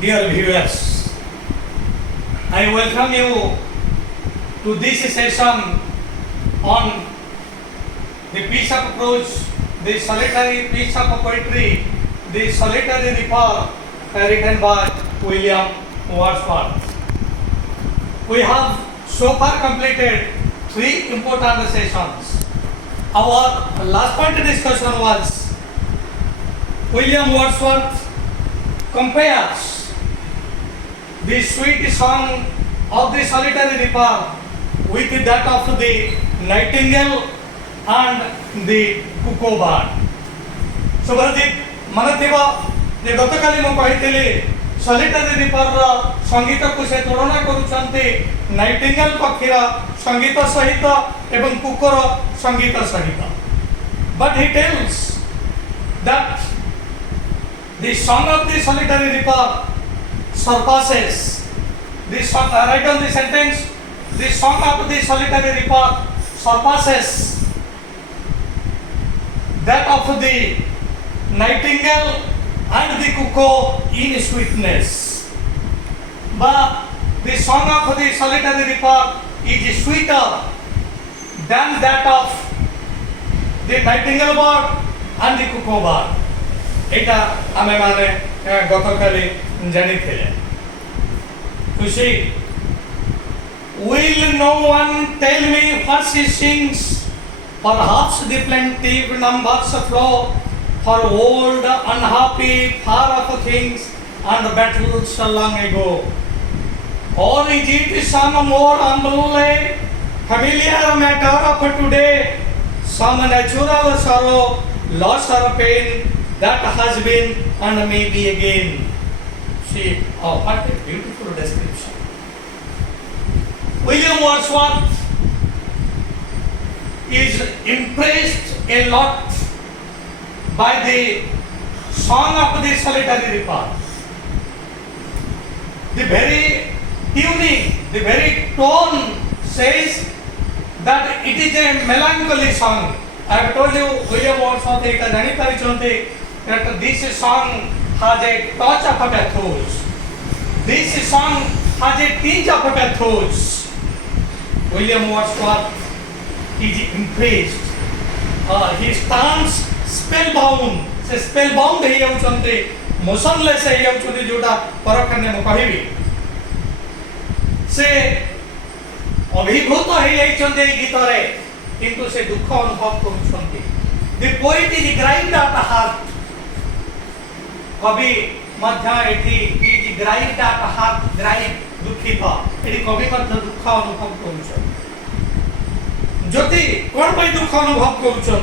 Dear viewers, I welcome you to this session on the piece of prose, the solitary piece of poetry, the solitary reaper written by William Wordsworth. We have so far completed 3 important sessions. Our last point of discussion was William Wordsworth compares the sweet song of the solitary reaper with that of the nightingale and the cuckoo bird. Subhajit manathiba je gotokali mo kahitili solitary reaper ra sangita ku se tulona karuchanti nightingale pakhira sangita sahita ebong cuckoo sangita sahita. But he tells that the song of the solitary reaper surpasses the song, write down the sentence, the song of the solitary reaper surpasses that of the nightingale and the cuckoo in sweetness. But the song of the solitary reaper is sweeter than that of the nightingale bird and the cuckoo bird. এটা আমি মানে গতকালই জানিছিলে। You see, will no one tell me what she sings? Perhaps the plaintive numbers flow for old, unhappy, far-off things and battles long ago. Or is it some more unruly, familiar matter of today? Some natural sorrow, loss or pain that has been and may be again. See, oh, what a beautiful description. William Wordsworth is impressed a lot by the song of the solitary reaper. The very tuning, the very tone says that it is a melancholy song. I have told you, William Wordsworth is that this song has a touch of a pathos. This song has a tinge of a pathos. William Wordsworth is impressed. He stands spellbound. Se spellbound he jauchante, motionless he jauchante jota parakhane mo kahibi. Se abhibhuto he jaichante ei gitare, kintu se dukha anubhav karuchante. The poet is grieved at heart. कवि मध्य एठी is ग्राइव्ड at heart, ग्राइव दुखित एठी कवि मध्य दुख अनुभव करूछन। ज्योति कोन पई दुख अनुभव करूछन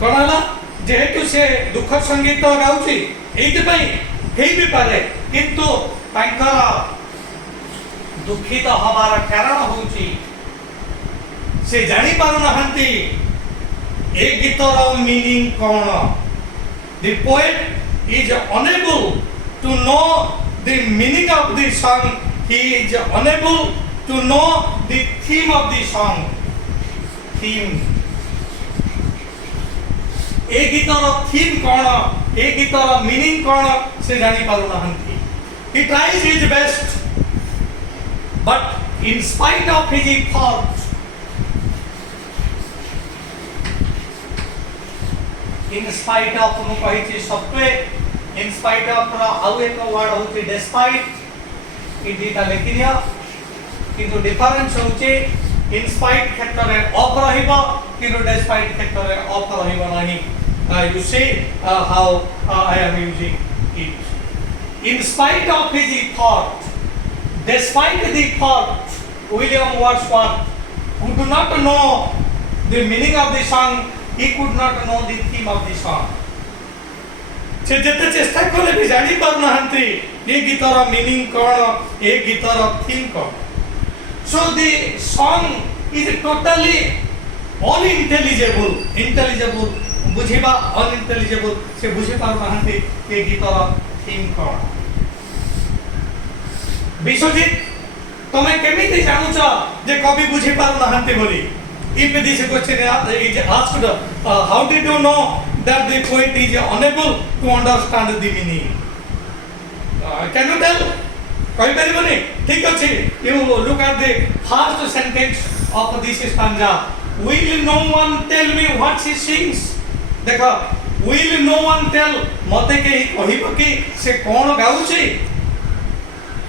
कोनला जेहेतु से दुख संगीत गाउची एइति पई हेइ भी पारे, किंतु तांकर दुखित हबार कारण होउची से जानि पारु नहंती ए गीतर मीनिंग कोन। The poet is unable to know the meaning of the song. He is unable to know the theme of the song. Theme. ए गीतर थीम कौन, ए गीतर मीनिंग कौन से जानी पारु नहंती. He tries his best, but in spite of his efforts, in spite of नु कहिछि सत्वे, in spite of आउ एक वर्ड होछि despite, इ दिटा लिखि दिया, किंतु डिफरेंस होछि in spite क्षेत्र रे ऑफ रहिबो, किंतु despite क्षेत्र रे ऑफ रहिबो नाही. You see how I am using it. In spite of his effort, despite the effort, William Wordsworth, who do not know the meaning of the song, he could not know the theme of the song. से जेते चेष्टा कले भी जानी पार नहंती ये गीतर meaning कोन, ये गीतर थीम कोन. So the song is totally unintelligible, intelligible बुझिबा unintelligible से बुझि पार नहंती ये गीतर थीम कोन. विश्वजीत तमे केमिति जानुछ जे कवि बुझि पार नहंती बोली. If this question is asked, how did you know that the poet is unable to understand the meaning? Can you tell कहि परिबनी ठीक अछि you look at the first sentence of this stanza will no one tell me what she sings देखो will no one tell मते के कहिबो कि से कोन गाउछि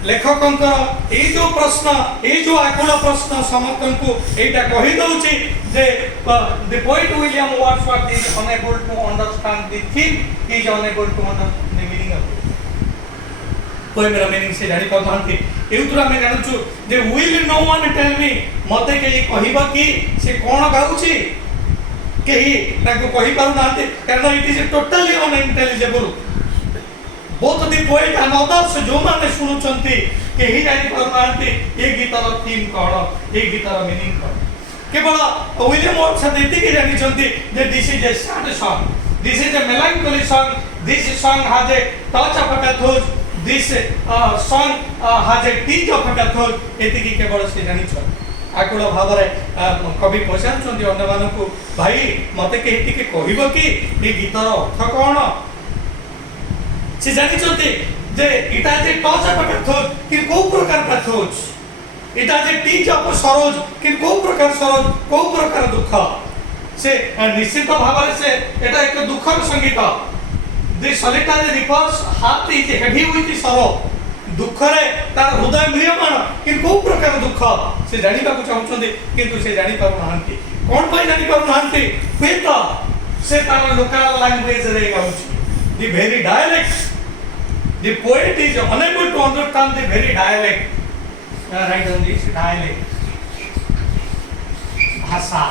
लेखकंकर ए जो प्रश्न ए जो आकुल प्रश्न समस्त को एटा कहि दउछि जे the poet William Wordsworth is unable to understand the theme he is unable to understand the meaning of कोई मेरा मीनिंग से जानि पाथांती एउतरा में जानछु जे will no one tell me मते के कहिबा कि से कोन गाउछि केही ताको कहि पारु नाते कारण it is totally unintelligible both the poet and others जो माने सुनुचंती केही जानि पारु नाते ए गीतर थीम कोन ए गीतर मीनिंग कोन केवल विलियम वर्ड्सवर्थ एति के जानि चंती जे this is a sad song this is a melancholy song this song has a touch of pathos this song has a tinge of pathos एति की केवल से जानि छ आकुल भाव रे कवि पहचान चंती अन्य मानन को भाई मते के एति के कहिबो कि ए गीतर अर्थ कोन से जानि चंती जे इटा जे टच ऑफ पैथोज कि को प्रकार पैथोज इटा जे टीच ऑफ सरोज कि को प्रकार सरोज को प्रकार दुख से निश्चित भाव से एटा एक दुखर संगीत the solitary reapers heart is heavy with सरो दुख रे तार हृदय म्रियमाण कि को प्रकार दुख से जानिबा को चाहउछन्ती किंतु से जानि पारु नाहंती कोन पय जानि पारु नाहंती पेत से तार लोकल लैंग्वेज रे गाउछ the very dialect the poet is unable to understand the very dialect right on this dialect भाषा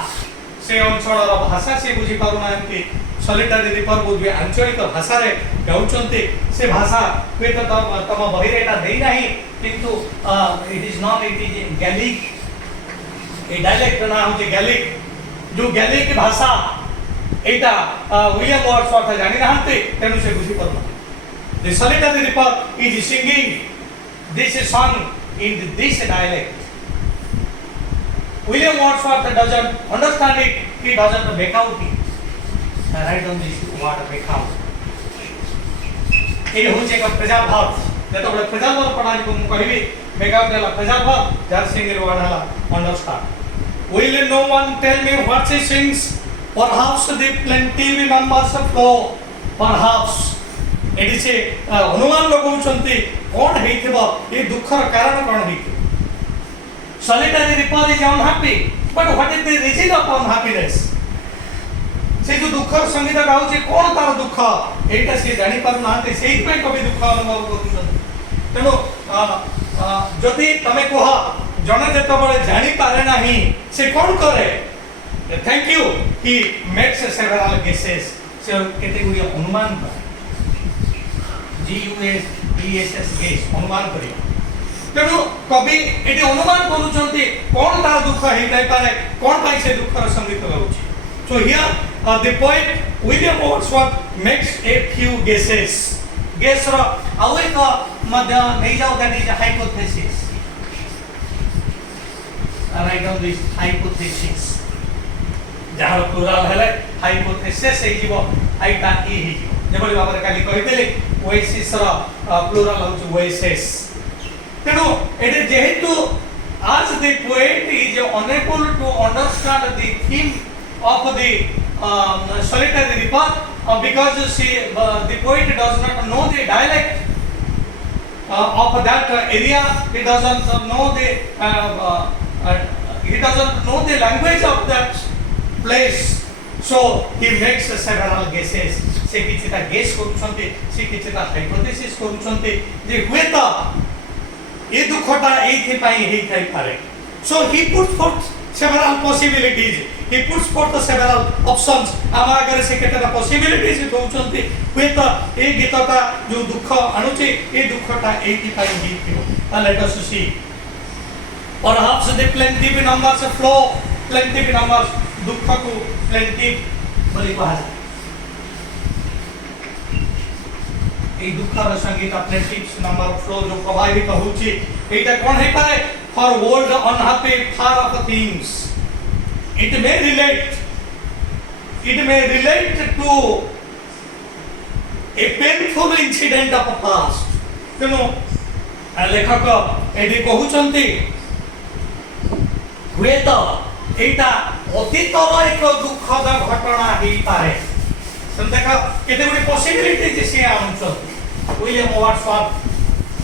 से अंचल भाषा से बुझी पारु नाहंती सॉलिटरी रिपर बुझे आंचलिक भाषा रे गाउछन्ती से भाषा पेत तम बहिरे एटा देई नाही किंतु it is not it is Gaelic a dialect ना होचे गैलिक जो गैलिक भाषा एटा विलियम वर्ड्सवर्थ जानि नाहंते तेनु से बुझी परबा the solitary reaper is singing this song in this dialect William Wordsworth doesn't understand it he doesn't make out it right on this word make out ए होचे का प्रेजेंट भाव जतो बडे प्रेजेंट भाव पढाई को कहबी मेक आउट देला प्रेजेंट भाव जार सिंगिंग वर्ड हला understand will no one tell me what she sings perhaps the plenty numbers flow perhaps एटी से अनुमान लगाउछन्ती कोन हेइथिबो ए दुखर कारण कोन हेइथिबो solitary reaper is unhappy but what is the reason of unhappiness से जो दुखर संगीत गाउछि कोन तार दुख एटा से जानि पारु नाते सेहि पे कवि दुख अनुभव करूछन्ती तेनो जदि तमे कोहा जने जत बळे जानि पारे नाही से कोन करे thank you he makes several guesses से कैटेगरी अनुमान पर GUSES गेस अनुमान करी तेनु कवि एटी अनुमान करूछन्ती कोन तार दुख हेइ जाय पारे कोन पाई से दुखर संगीत गाउछि so here the poet William Wordsworth makes a few guesses guess रो आउ एक मध्य नै जाउ that is hypothesis right on this hypothesis जहां प्लुरल हेले हाइपोथेसिस हे जीवो आइटा ई हे जीवो जेबोली बाबरे काली कहितले ओएसिस रो प्लुरल होछ ओएसिस तेनो एटे जेहेतु as the poet is unable to understand the theme of the solitary reaper because the poet does not know the dialect of that area he doesn't know the language of that place so he makes several guesses से किछिता guess करूछन्ते से किछिता hypothesis करूछन्ते जे हुएता ए दुखटा एथि पई हेइ Thai पारे so he puts forth several possibilities he puts forth several options आमा अगर से केतरा possibilities दोउछन्ते हुएता ए गीतटा जो दुख आणुचे ए दुखटा एथि पई हेइ थियो let us see perhaps the plenty numbers flow plenty numbers दुख को plenty बोली कहा ए दुखर संगीत plenty number flow जो प्रभावित होची एटा कोन हे पाए for world unhappy far of things it may relate to a painful incident of the past ତେଣୁ ଲେଖକ ଏଠି କହୁଛନ୍ତି ହୁଏତ ଏଇଟା ଅତୀତର ଏକ ଦୁଃଖଦ ଘଟଣା ହେଇପାରେ। ଦେଖ କେତେ ଗୁଡେ ପସିବିଲିଟି ଯେ ସେ ଆଣୁଛନ୍ତି। William Wordsworth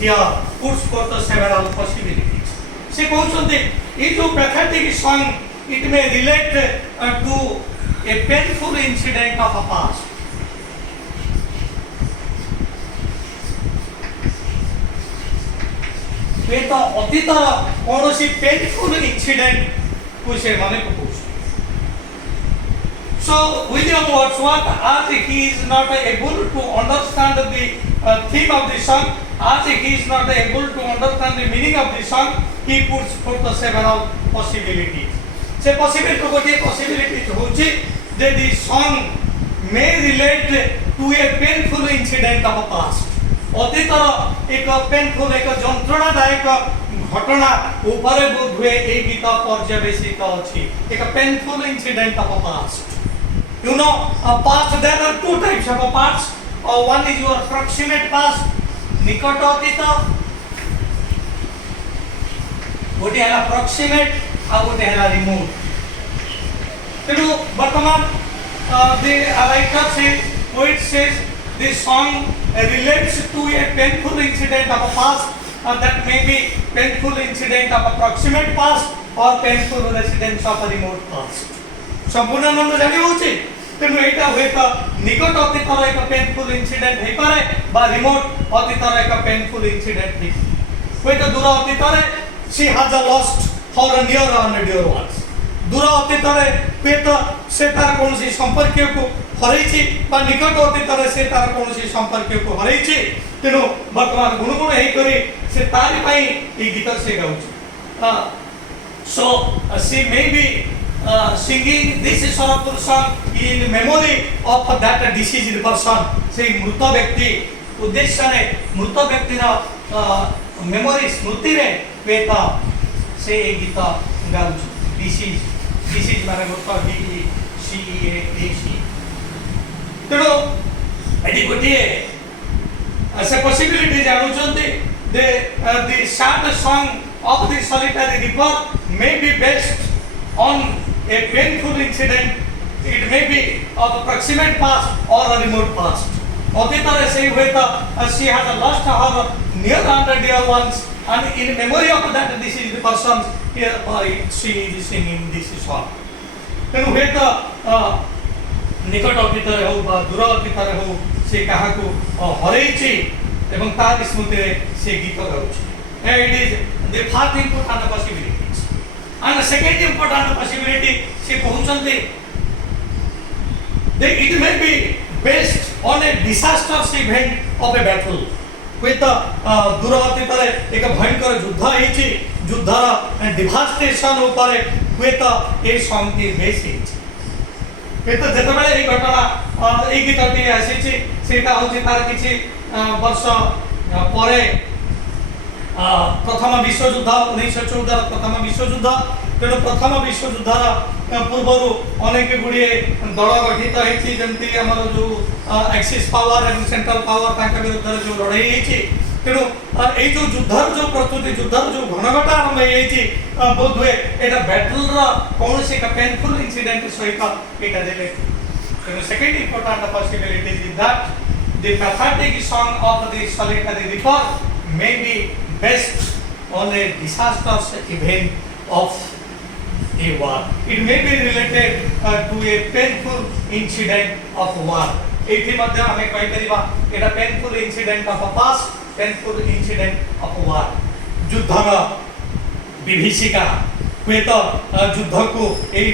here puts forth several possibilities. ସେ କହୁଛନ୍ତି ଏଇ ଯୋଉ pathetic song it may relate to a painful incident of a past. ହୁଏତ ଅତୀତର କୌଣସି painful incident କୁ ସେ ମନେ ପକାଉଛି। So William Wordsworth, as he is not able to understand the theme of the song, as he is not able to understand the meaning of the song, he puts forth several possibilities. Se possibility होची that the song may relate to a painful incident of a past. ଅତୀତର ଏକ painful ଏକ ଯନ୍ତ୍ରଣାଦାୟକ ଘଟଣା ଉପରେ ବୋଧହୁଏ ଏହି ଗୀତ ପର୍ଯ୍ୟବେସିତ ଅଛି। ଏକ painful incident of a past. You know, past, there are two types of past. One is your proximate past, निकट अतीत, गोटे है proximate और गोटे है remote. तेणु वर्तमान the writer says, poet says, this song relates to a painful incident of a past, that may be painful incident of a proximate past or painful residence of a remote past. संपूर्ण आनंद जानी होची तेनु एटा होयत निकट अतीतर एक painful incident हे पारे बा remote अतीतर एक पेनफुल इंसिडेंट हे होयत दूर अतीतर she has lost her near and dear ones दूर अतीतर होयत से तार कोनसी संपर्क को हरैछि बा निकट अतीतर से तार कोनसी संपर्क को हरैछि तेनु वर्तमान गुणगुण हे करी से तारि पई ए गीत से गाउछि so she may be singing this sorrowful song in memory of that deceased person. से मृत व्यक्ति उद्देश्य ने मृत व्यक्ति रा मेमोरी स्मृति रे वेता से एक गीत गाउछ डिसीज माने मृत DECEASE तेणु एटी गोटे ऐसे possibility जानुचंती the sad song of the solitary reaper may be based on a painful incident. It may be of a proximate past or a remote past. अतीतर से हुए तो she has lost her near and dear ones, and in memory of that deceased person, here she is singing this song. तेणु हुए तो निकट अतीतर हो बा दूर अतीतर हो से कहा को हरैछि एवं तार स्मृति रे से गीत गाउछि. It is the first important possibilities. And the second important possibility she कहउछन्ते that it may be based on a disastrous event of a battle. with दूर अतीतरे एक भयंकर युद्ध हेछि युद्धर डिवास्टेशन ऊपर हुएत ए शांति बेस हेछि एत जेतबेले ए घटना ए गीतटी आसीछि सेटा होछि तार किछि वर्ष परे प्रथम विश्व युद्ध 1914 प्रथम विश्व युद्ध तेणु प्रथम विश्व युद्धर पूर्व अनेक गुड़िए दल गठित होती जमी आम जो एक्सिस पावर और सेंट्रल पावर विरुद्ध जो लड़ाई होती तेणु ये जो युद्धर जो प्रस्तुति युद्धर जो घनघटा आरंभ हो बोध हुए यहाँ बैटल कौन सी पेनफुल इनसीडेंट सहित यहाँ रिलेट तेणु second important possibility is that the pathetic song of the solitary reaper may be based on A disasters event of a war. It may be related to a painful incident of war. एथि मध्य हमें कहि परिबा एटा painful incident of a past, painful incident of a war. युद्धर विभीषिका हुए तो युद्ध को ए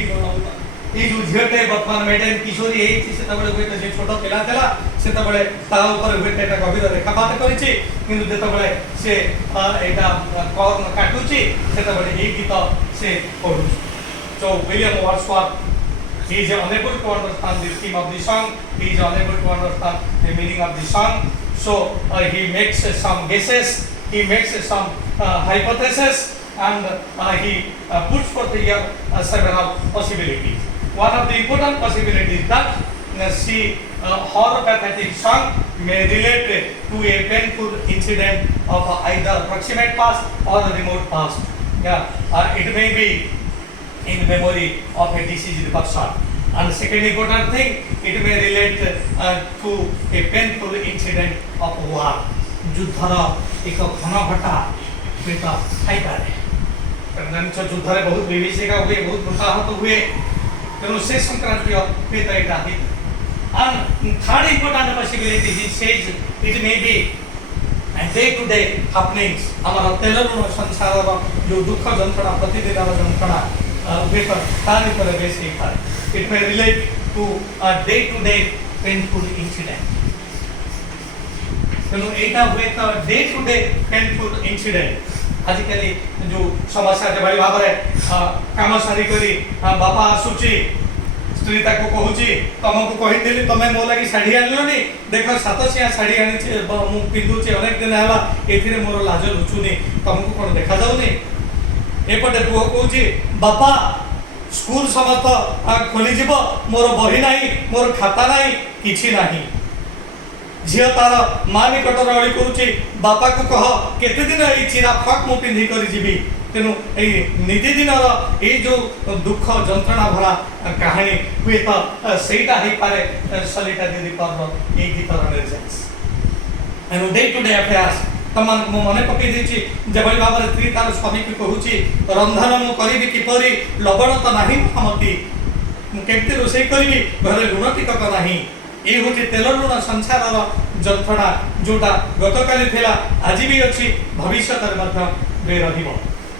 जो झियटे वर्तमान मेडन किशोरी एथि सेतबेले हुए तो जे छोट पिला थिला सेतबेले ता ऊपर हुए एटा गभीर रेखापात करिछि किंतु जेतबेले से एटा कॉर्न काटुछि सेतबेले ए गीत से पढुछि. So William Wordsworth, he is unable to understand the theme of the song. He is unable to understand the meaning of the song. So he makes some guesses. He makes some hypotheses, and he puts forth here several possibilities. One of the important possibilities that her pathetic song may relate to a painful incident of either proximate past or a remote past. It may be in memory of a deceased person. And second important thing, it may relate to a painful incident of war. ଯୁଦ୍ଧର ଏକ ଘନ ଘଟା ହୁଏତ ଥାଇପାରେ, କାରଣ ଯୁଦ୍ଧରେ ବହୁତ ବିଭୀଷିକା ହୁଏ, ବହୁତ ମୃତାହତ ହୁଏ, ତେଣୁ ସେ ସଂକ୍ରାନ୍ତୀୟ ହୁଏତ ଏଇଟା ହେଇଥାଏ। And third important possibility, he says it may be day to day happenings. ଆମର ତେଲ ଲୁଣ ସଂସାରର ଯେଉଁ ଦୁଃଖ ଯନ୍ତ୍ରଣା, ପ୍ରତିଦିନର ଯନ୍ତ୍ରଣା ହୁଏତ ତାର ଉପରେ ବେଶ ହେଇପାରେ। It may relate to a day to day painful incident. ତେଣୁ ଏଇଟା ହୁଏତ day to day painful incident. ଆଜିକାଲି ଯେଉଁ ସମସ୍ୟା ଯେଭଳି ଭାବରେ କାମ ସାରିକରି ବାପା ଆସୁଛି, ସ୍ତ୍ରୀ ତାକୁ କହୁଛି ତମକୁ କହିଥିଲି ତମେ ମୋ ଲାଗି ଶାଢ଼ୀ ଆଣିଲନି, ଦେଖ 700 ଶାଢ଼ୀ ଆଣିଛି, ମୁଁ ପିନ୍ଧୁଛି ଅନେକ ଦିନ ହେଲା, ଏଥିରେ ମୋର ଲାଜ ଲୁଚୁନି, ତମକୁ କ'ଣ ଦେଖାଯାଉନି? ଏପଟେ ପୁଅ କହୁଛି ବାପା ସ୍କୁଲ ସମସ୍ତ ଖୋଲିଯିବ, ମୋର ବହି ନାହିଁ, ମୋର ଖାତା ନାହିଁ, କିଛି ନାହିଁ। ଝିଅ ତାର ମା ନିକଟରେ ଅଳି କରୁଛି, ବାପାକୁ କହ କେତେ ଦିନ ଏଇ ଚିରା ଫ୍ରକ୍ ମୁଁ ପିନ୍ଧି କରି ଯିବି। ତେଣୁ ଏଇ ନିତିଦିନର ଏଇ ଯେଉଁ ଦୁଃଖ ଯନ୍ତ୍ରଣା ଭରା କାହାଣୀ ହୁଏତ ସେଇଟା ହେଇପାରେ ସଲିଟାରୀ ରିପର୍ର ଏଇ ଗୀତର ନିର୍ଯାସ। ତେଣୁ ଡେ ଟୁ ଡେ ଆଫେୟାର୍ସ ତମମାନଙ୍କୁ ମୁଁ ମନେ ପକେଇ ଦେଇଛି, ଯେଭଳି ଭାବରେ ସ୍ତ୍ରୀ ତାର ସ୍ୱାମୀକୁ କହୁଛି ରନ୍ଧନ ମୁଁ କରିବି କିପରି, ଲବଣ ତ ନାହିଁ ମହାମତି, ମୁଁ କେମିତି ରୋଷେଇ କରିବି, ଘରେ ଲୁଣ ଟିକକ ନାହିଁ। ये हूँ तेल लुण संसार जंत्रणा जोटा गतकाली थिला आज भी अच्छी भविष्य रहिबो।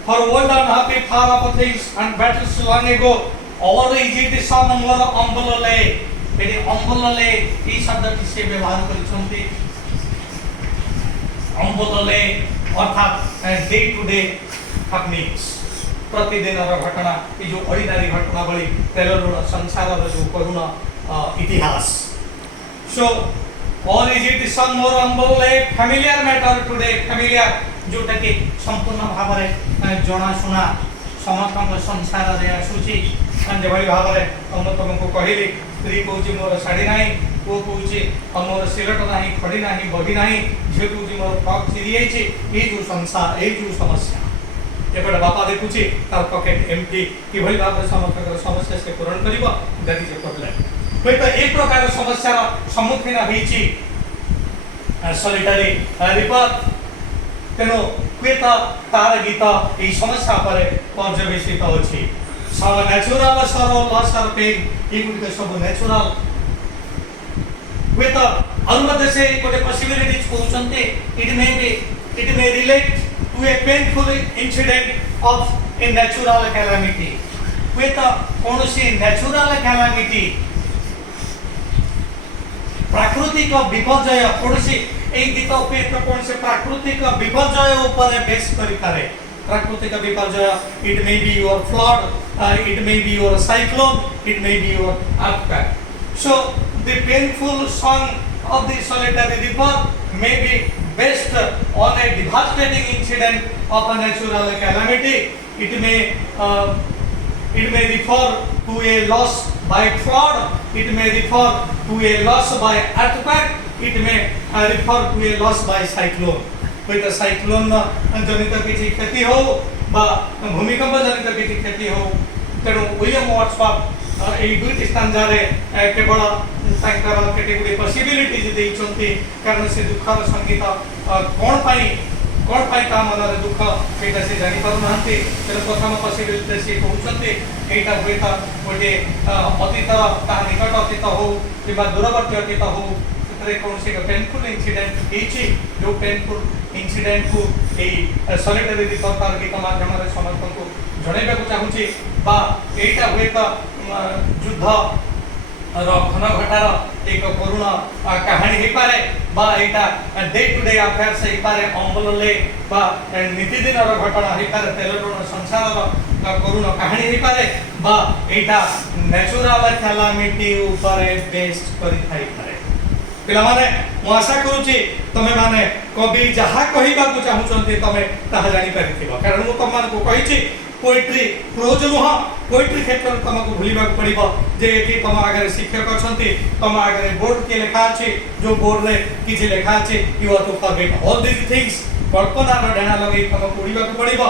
For old and happy far off things and battles long ago, or is it some more अम्बलले, यदि अम्बलले ई शब्दटी से व्यवहार करिसंती। अम्बलले अर्थात डे टू डे हैपनिंग्स, प्रतिदिनर घटना, ये जो ऑर्डिनरी घटना बड़ी तेल लुण संसार जो करुण इतिहास। So, or is it some more humble familiar matter today, familiar जोटा कि संपूर्ण भाव में जनाशुना समस्त संसार में आसूची। जो भाव में तुमको कहली स्त्री कौच मोर शाढ़ी ना, पुओ कौच मोर सिलट ना, खड़ी ना, बही ना, झील कौच मोर फ्रक चिरी जाइए। ये जो संसार, ये जो समस्या, एपटे बापा देखुची तार पकेट एमटी कि भाव में समस्त समस्या से पूरण कर एक प्रकार समस्या सम्मुखीन होइछि सॉलिटरी रिपर। तेणु हुएत तार गीत यही समस्या पर पर्यवेसित अच्छी। सब न्याचुराल सर लस और पेन ये सब न्याचुराल हुएत अनुमत से गोटे पॉसिबिलिटीज कहते it may relate to a painful incident of a natural calamity. हुएत कौन सी नेचुरल कैलामिटी प्राकृतिक विपर्यय कौन सी गीत कौन से प्राकृतिक विपर्यय उपर बेस करें। प्राकृतिक विपर्यय it may be your flood, it may be your cyclone, it may be your earthquake. So the painful song of the solitary reaper may be based on a devastating incident of a natural calamity. It may refer to a loss by flood, it may refer to a loss by earthquake, it may refer to a loss by cyclone. कोई तो cyclone जनित किसी क्षति हो बा भूमिकंप जनित किसी क्षति हो। तेणु विलियम वर्ड्सवर्थ এই দুইটি স্থানজারে কেবল তাଙ୍କର କେତେ ଗୁଡ଼ିଏ ପସିବିଲିଟିଜ ଦେଇଛନ୍ତି, କାରଣ ସେ ଦୁଃଖର ସଙ୍ଗୀତ କ'ଣ ପାଇଁ ତା ମନରେ ଦୁଃଖ ସେଇଟା ସେ ଜାଣିପାରୁନାହାନ୍ତି। ତେଣୁ ପ୍ରଥମ ପସିବିଲିଟି ସେ କହୁଛନ୍ତି ଏଇଟା ହୁଏତ ଗୋଟିଏ ଅତୀତର ତାହା ନିକଟ ଅତୀତ ହଉ କିମ୍ବା ଦୂରବର୍ତ୍ତୀ ଅତୀତ ହଉ, ସେଥିରେ କୌଣସି ଏକ ପେନଫୁଲ ଇନସିଡେଣ୍ଟ ହେଇଛି, ଯେଉଁ ପେନଫୁଲ ଇନସିଡେଣ୍ଟକୁ ଏଇ ସଲିଟରୀ ରିପର ତାର ଗୀତ ମାଧ୍ୟମରେ ସମସ୍ତଙ୍କୁ ଜଣାଇବାକୁ ଚାହୁଁଛି। ବା ଏଇଟା ହୁଏତ ଯୁଦ୍ଧ घन घटार एक करुण कहानी हो पारे, यहाँ डे टू डे अफेयर्स हो पारे, अम्बलले नीतिदिन घटना हो पारे, तेल लुण संसार करुण कहानी हो पारे, यहाँ नेचुरल कैलामिटी ऊपर बेस्ड कर पारे। मु आशा करुच्ची तुमे माने कवि जहाँ कहवाक चाहूँ तुम ताहा जानी पारि, कारण मुझे तुमको कही पोएट्री प्रोज नुह पोएट्री क्षेत्र में तुमको भूलवा पड़ो जे ये तुम आगे शिक्षक अच्छा तुम आगे बोर्ड के लिखा अच्छे जो बोर्ड रे किसी लिखा अच्छे you have to forget all these things कल्पनार डेणा लगे तुमको उड़ा पड़ो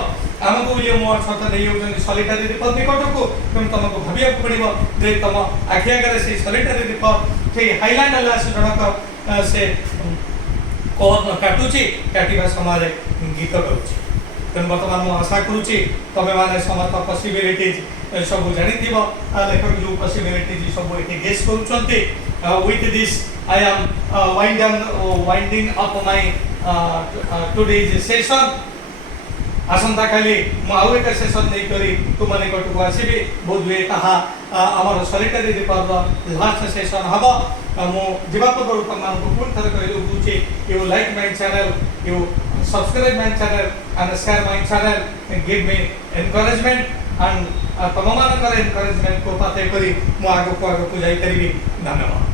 आमको भी मो छत नहीं सॉलिटरी रिपोर्ट निकट को तुमको भाविया पड़ो जे तुम आखि आगे से सॉलिटरी रिपोर्ट से हाईलाइट आस जनक से कौन काटुची काटिबा समय गीत गाँच तेणु बर्तमान मुझे आशा करुच्ची तुम्हें मैंने समस्त पॉसिबिलिटीज सब जानी लेखक जो पॉसिबिलिटीज सब ये गेस कर with this I am winding up my today's session आसंता काली आउ एक सेशन नहीं करी तुम निकट को आसबि बोध हुए कहा आमर सॉलिटरी रिपोर्ट लास्ट सेशन हम मु जीवा पूर्व तुमको पुणी थर कहूँ you like my channel you subscribe my channel and share my channel and give me encouragement and तुम मान encouragement को पाते करी मु आगो को जाई करी धन्यवाद।